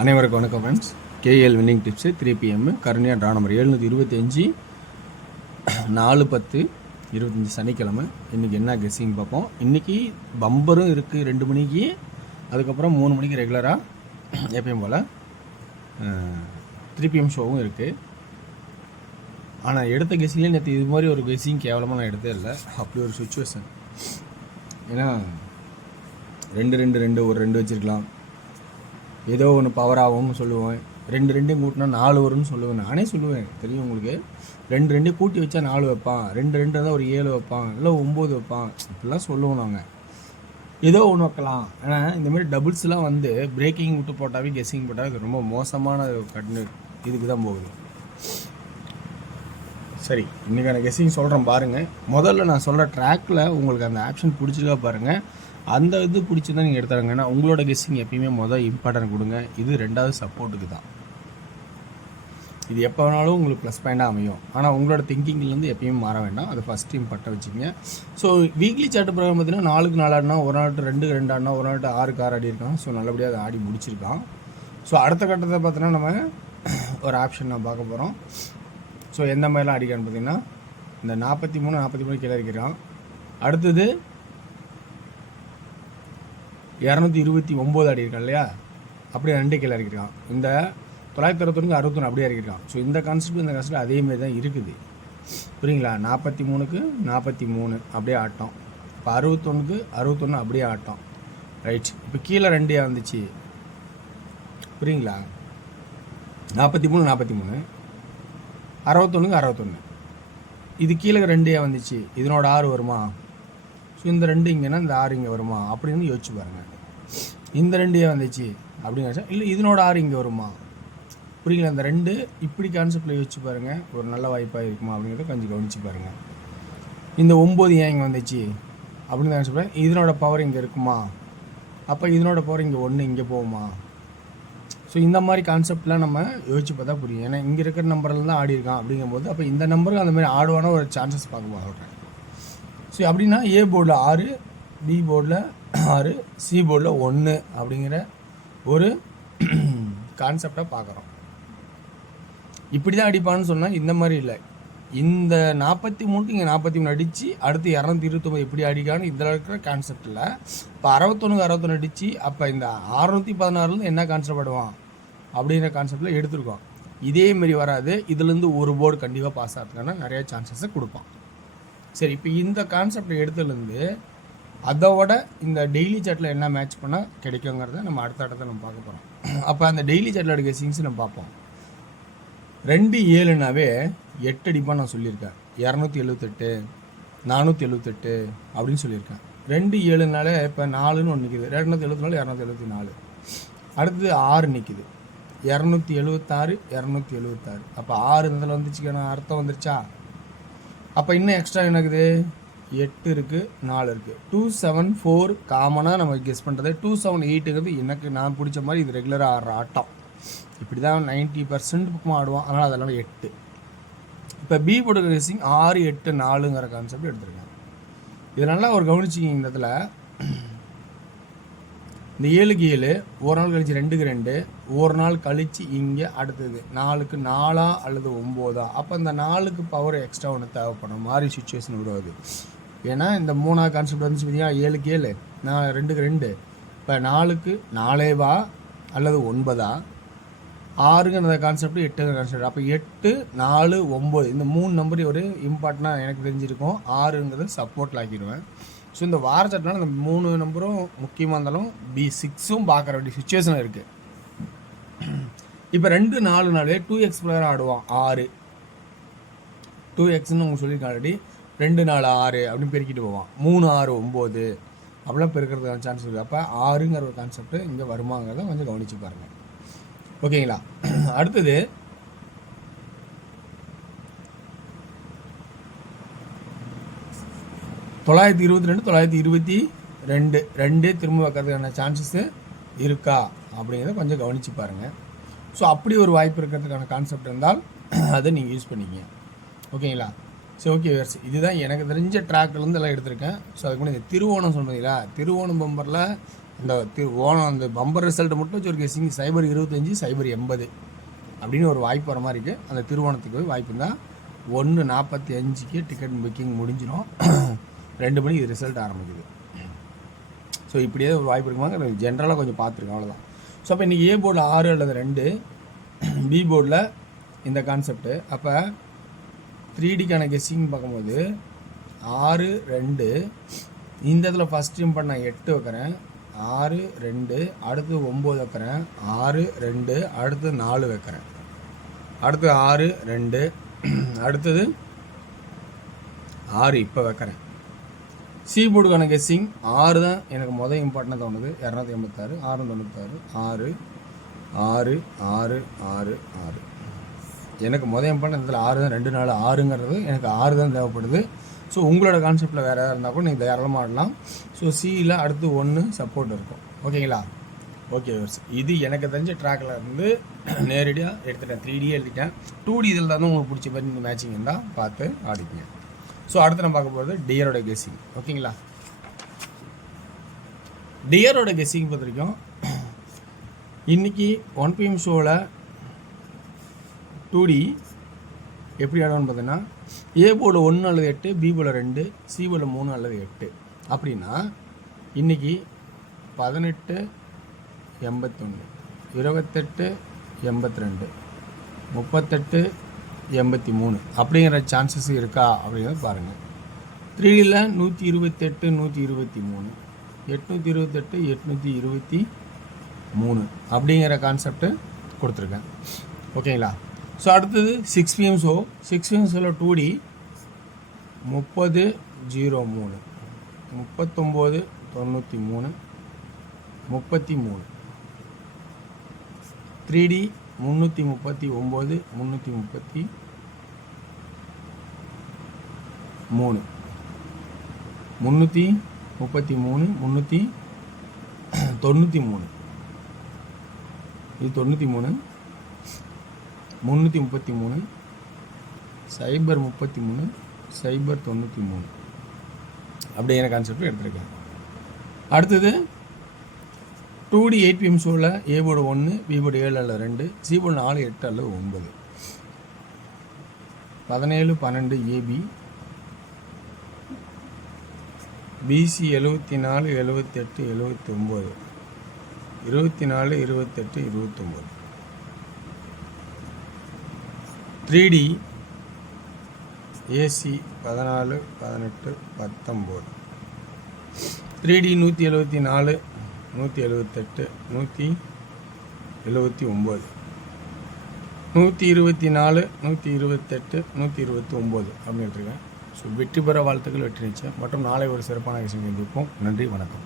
அனைவருக்கும் வணக்கம் friends. KL winning tips 3 PM Karunya draw number 725 4/10/25 சனிக்கிழமை. இன்றைக்கி என்ன கெஸ்ஸிங் பார்ப்போம். இன்றைக்கி பம்பரும் இருக்குது 2 மணிக்கு, அதுக்கப்புறம் 3 மணிக்கு ரெகுலராக எப்பயும் போல் 3 PM ஷோவும் இருக்குது. ஆனால் எடுத்த கெஸ்ஸிங்லேயே நேற்று இது மாதிரி ஒரு கெஸ்ஸிங் கேவலமாக நான் எடுத்தே இல்லை. அப்படி ஒரு சுச்சுவேஷன். ஏன்னா 2 ஒரு 2 வச்சுருக்கலாம், ஏதோ ஒன்று பவர் ஆகும்னு சொல்லுவேன். 2 கூட்டினா 4 வரும்னு சொல்லுவேன். நானே சொல்லுவேன், தெரியும் உங்களுக்கு. 2 கூட்டி வச்சா 4 வைப்பான், 2 தான் ஒரு 7 வைப்பான், இல்லை 9 வைப்பான், இப்படிலாம் சொல்லுவோம் நாங்கள். ஏதோ ஒன்று வைக்கலாம். ஆனால் இந்தமாரி டபுள்ஸ்லாம் வந்து பிரேக்கிங் விட்டு போட்டாவே கெஸ்ஸிங் போட்டாவே இது ரொம்ப மோசமான இதுக்கு தான் போகுது. சரி, இன்றைக்கான கெஸ்ஸிங் சொல்கிறேன் பாருங்கள். முதல்ல நான் சொல்கிற ட்ராக்கில் உங்களுக்கு அந்த ஆப்ஷன் பிடிச்சிருக்கா பாருங்கள். அந்த இது பிடிச்சிருந்தா நீங்கள் எடுத்துறாங்க. ஏன்னா உங்களோட கெஸ்ஸிங் எப்பயுமே இம்பார்ட்டன்ட் கொடுங்க. இது 2வது சப்போர்ட்டுக்கு தான். இது எப்போ வேணாலும் உங்களுக்கு ப்ளஸ் பாயிண்டாக அமையும். ஆனால் உங்களோட திங்கிங்லேருந்து எப்பயுமே மாற வேண்டாம். அது ஃபஸ்ட்டு இம்பார்ட்டாக வச்சுக்கோங்க. ஸோ வீக்லி சார்ட் பிரகாரம் பார்த்தீங்கன்னா 4க்கு 4 ஆடினா, ஒரு நாள் 2க்கு 2 ஆடினா, ஒரு நாள் 6க்கு 6 ஆடி இருக்கான். ஸோ நல்லபடியாக அதை ஆடி முடிச்சிருக்கான். ஸோ அடுத்த கட்டத்தை பார்த்தீங்கன்னா நம்ம ஒரு ஆப்ஷன் நான் பார்க்க போகிறோம். ஸோ எந்த மாதிரிலாம் அடிக்கான்னு பார்த்தீங்கன்னா இந்த 43 கீழே இருக்கிறான். அடுத்தது 229 அடி இருக்கான் இல்லையா, அப்படியே 2 கீழே இறக்கிருக்கான். இந்த 961 61 அப்படியே இறக்கிருக்கான். ஸோ இந்த கான்செப்ட் அதேமாரி தான் இருக்குது. புரியுங்களா? 43க்கு 43 அப்படியே ஆட்டம். இப்போ 61க்கு 61 அப்படியே ஆட்டம். ரைட். இப்போ கீழே 2 வந்துச்சு. புரியுங்களா? 43 43 61க்கு 61. இது கீழே 2 வந்துச்சு. இதனோட 6 வருமா? ஸோ இந்த 2 இங்கேனா இந்த 6 இங்கே வருமா அப்படின்னு யோசிச்சு பாருங்கள். இந்த 2 வந்துச்சு அப்படிங்கிறச்சா, இல்லை இதனோட 6 இங்கே வருமா? புரியுங்களா? இந்த 2 இப்படி கான்செப்டில் யோசிச்சு பாருங்கள். ஒரு நல்ல வாய்ப்பாக இருக்குமா அப்படிங்கிறத கொஞ்சம் கவனிச்சு பாருங்கள். இந்த 9 ஏன் இங்கே வந்துச்சு அப்படின்னு கான்செப்ட், இதனோட பவர் இங்கே இருக்குமா? அப்போ இதனோட பவர் இங்கே 1 இங்கே போகுமா? ஸோ இந்த மாதிரி கான்செப்ட்லாம் நம்ம யோசிச்சு பார்த்தா புரியும். ஏன்னா இங்கே இருக்கிற நம்பரில் தான் ஆடி இருக்கான். அப்படிங்கும்போது அப்போ இந்த நம்பருக்கு அந்த மாதிரி ஆடுவான ஒரு சான்சஸ் பார்க்க சொல்கிறேன். ஸோ அப்படின்னா ஏ போர்டில் 6, பி போர்டில் 6, சி போர்டில் 1 அப்படிங்கிற ஒரு கான்செப்டாக பார்க்குறோம். இப்படி தான் அடிப்பான்னு சொன்னால் இந்த மாதிரி இல்லை. இந்த 43க்கு இங்கே 43 அடித்து அடுத்து 229 எப்படி அடிக்கான்னு இதில் இருக்கிற கான்செப்டில் இப்போ 61க்கு 61 அடித்து அப்போ இந்த 616 என்ன கான்செப்ட் ஆடுவான் அப்படிங்கிற கான்செப்டில் எடுத்துருக்கோம். இதேமாரி வராது. இதுலேருந்து ஒரு போர்டு கண்டிப்பாக பாஸ் ஆகிறதுக்கான நிறைய சான்சஸை கொடுப்பான். சரி, இப்போ இந்த கான்செப்ட் எடுத்துலேருந்து அதோட இந்த டெய்லி சார்ட்டில் என்ன மேட்ச் பண்ணால் கிடைக்குங்கிறத நம்ம அடுத்த இடத்துல நம்ம பார்க்க போகிறோம். அப்போ அந்த டெய்லி சார்ட்டில் எடுக்க கெஸ்ஸிங்ஸ் நம்ம பார்ப்போம். 2 7னாவே 8 அடிப்பாக நான் சொல்லியிருக்கேன். 278 478 அப்படின்னு சொல்லியிருக்கேன். 2 7னாலே இப்போ 4ன்னு ஒன்று நிற்கிது. 274 274. அடுத்தது 6 நிற்கிது. 276 276. அப்போ 6 இதில் வந்துச்சுக்கான அர்த்தம் வந்துருச்சா? அப்போ இன்னும் எக்ஸ்ட்ரா என்னக்குது? 8 இருக்குது, 4 இருக்குது. 274 காமனாக நம்ம கெஸ் பண்ணுறது. 278ங்கிறது எனக்கு நான் பிடிச்ச மாதிரி இது ரெகுலராக ஆடுற ஆட்டம். இப்படி தான் 90% பக்கமாக ஆடுவான். அதனால் அதெல்லாம் 8. இப்போ பி போர்டு கெஸ்ஸிங் 6 8 4ங்கிற கான்செப்ட் எடுத்துருக்கேன். இது நல்லா ஒரு கவனிச்சிங்க. இந்த இடத்துல இந்த 7க்கு 7 ஒரு நாள் கழிச்சு 2க்கு 2 ஒரு நாள் கழித்து இங்கே அடுத்தது 4க்கு 4 அல்லது 9. அப்போ இந்த 4க்கு பவர் எக்ஸ்ட்ரா ஒன்று தேவைப்படும் மாதிரி சுச்சுவேஷன் விடுவாது. ஏன்னா இந்த 3வது கான்செப்ட் வந்துச்சு பார்த்தீங்கன்னா 7க்கு 7 2க்கு 2. இப்போ 4க்கு 4 அல்லது 9, 6ங்கிற கான்செப்ட் 8ங்கிற கான்செப்ட். அப்போ 8 4 9 இந்த 3 நம்பர் ஒரு இம்பார்ட்டண்டாக எனக்கு தெரிஞ்சிருக்கும். 6ங்கிறது சப்போர்ட்டில் ஆக்கிடுவேன். ஸோ இந்த வாரச்சட்டினால இந்த 3 நம்பரும் முக்கியமாக இருந்தாலும் B6ம் பார்க்குற வேண்டிய சுச்சுவேஷன் இருக்குது. இப்போ 2 4 4 2x பிளேயர் ஆடுவான். 6 2xன்னு உங்களுக்கு சொல்லியிருக்கேன் ஆல்ரெடி. 2 4 6 அப்படின்னு பெருக்கிட்டு போவான். 3 6 9 அப்படிலாம் பெருக்கிறதுக்கான சான்ஸ் இருக்குது. அப்போ 6ங்கிற ஒரு கான்செப்ட் இங்கே வருமாங்கிறத கொஞ்சம் கவனித்து பாருங்கள். ஓகேங்களா? அடுத்தது 922 922 திரும்ப வைக்கிறதுக்கான சான்சஸ்ஸு இருக்கா அப்படிங்கிறத கொஞ்சம் கவனித்து பாருங்கள். ஸோ அப்படி ஒரு வாய்ப்பு இருக்கிறதுக்கான கான்செப்ட் இருந்தால் அதை நீங்கள் யூஸ் பண்ணிக்கிங்க. ஓகேங்களா? சரி, ஓகே வேர்ஸ். இதுதான் எனக்கு தெரிஞ்ச ட்ராக்லேருந்து எல்லாம் எடுத்திருக்கேன். ஸோ அதுக்கு முன்னாடி இந்த திருவோணம் சொல்கிறீங்களா, திருவோணம் பம்பரில் இந்த ஓணம் அந்த பம்பர் ரிசல்ட்டை மட்டும் வச்சு ஒரு கெஸ்ஸிங் 025 080 அப்படின்னு ஒரு வாய்ப்பு வர மாதிரி இருக்குது. அந்த திருவோணத்துக்கு போய் வாய்ப்பு இருந்தால் 1:45க்கு டிக்கெட் புக்கிங் முடிஞ்சிடும். 2 மணிக்கு இது ரிசல்ட் ஆரம்பிக்குது. ஸோ இப்படியே ஒரு வாய்ப்பு இருக்குமாங்க ஜென்ரலாக கொஞ்சம் பார்த்துருக்கேன், அவ்வளோதான். ஸோ அப்போ இன்றைக்கி ஏ போர்டில் 6 அல்லது 2, பி போர்டில் இந்த கான்செப்ட்டு. அப்போ 3Dக்கான கெஸ்ஸிங் பார்க்கும்போது 6 2 இந்த இதில் ஃபஸ்ட் டைம் பண்ண 8 வைக்கிறேன், 6 2 அடுத்து 9 வைக்கிறேன், 6 2 அடுத்து 4 வைக்கிறேன், அடுத்து 6 2 அடுத்தது 6 இப்போ வைக்கிறேன். சி போர்டுக்கான கெஸ்ஸிங் 6 தான் எனக்கு மொதல் இம்பார்ட்டனாக தோணுது. 286 696 6 6 6 6 6 எனக்கு மொதல் இம்பார்ட்டன் இதில் 6 தான். 2 4 6ங்கிறது எனக்கு 6 தான் தேவைப்படுது. ஸோ உங்களோட கான்செப்டில் வேறு ஏதாவது இருந்தால் கூட நீங்கள் தாராளமாக ஆடலாம். ஸோ சியில் அடுத்து 1 சப்போர்ட் இருக்கும். ஓகேங்களா? ஓகே, இது எனக்கு தெரிஞ்ச ட்ராக்கில் இருந்து நேரடியாக எடுத்துட்டேன். 3D எழுதிட்டேன். 2D இதில் தான் உங்களுக்கு பிடிச்ச மாதிரி இந்த மேட்சிங் இருந்தால் பார்த்து ஆடிப்பீங்க. ஸோ அடுத்து நம்ம பார்க்க போகிறது டியரோட கெஸ்ஸிங். ஓகேங்களா? டியரோட கெஸ்ஸிங் பொறுத்த வரைக்கும் இன்றைக்கி 1 PM ஷோவில் 2D எப்படி ஆடுவான்னு பார்த்தீங்கன்னா, ஏ போர்டு 1 அல்லது 8, பி போர்டு 2, சி போர்டு 3 அல்லது 8. அப்படின்னா இன்றைக்கி 18 81 28 82 38 83 அப்படிங்கிற சான்சஸ் இருக்கா அப்படிங்கிறத பாருங்கள். 3Dயில் 128 123 828 823 அப்படிங்கிற கான்செப்ட்டு கொடுத்துருக்கேன். ஓகேங்களா? ஸோ அடுத்தது 6 PM ஷோ. 6 PM ஷோவில் 2D 30 03 39 93 33 3D 339 333 333 393 இது 93 333 033 093 அப்படிங்கிற கான்செப்ட் எடுத்திருக்கேன். அடுத்தது 2D 8 PM ஷோவில் ஏ போர்டு 1, பி போர்டு 7 அல்லது 2, சி போர்டு 4 8 அல்லது 9 17 12 AB, PC 74 78 79 24 28 29 3D AC 14 18 19 3D 174 178 179 124 128 129 அப்படின்னு இருக்கேன். ஸோ வெற்றி பெற வாழ்த்துக்கள், வெற்றி நிச்சயம். மற்றும் நாளை ஒரு சிறப்பான விஷயம் சந்திப்போம். நன்றி, வணக்கம்.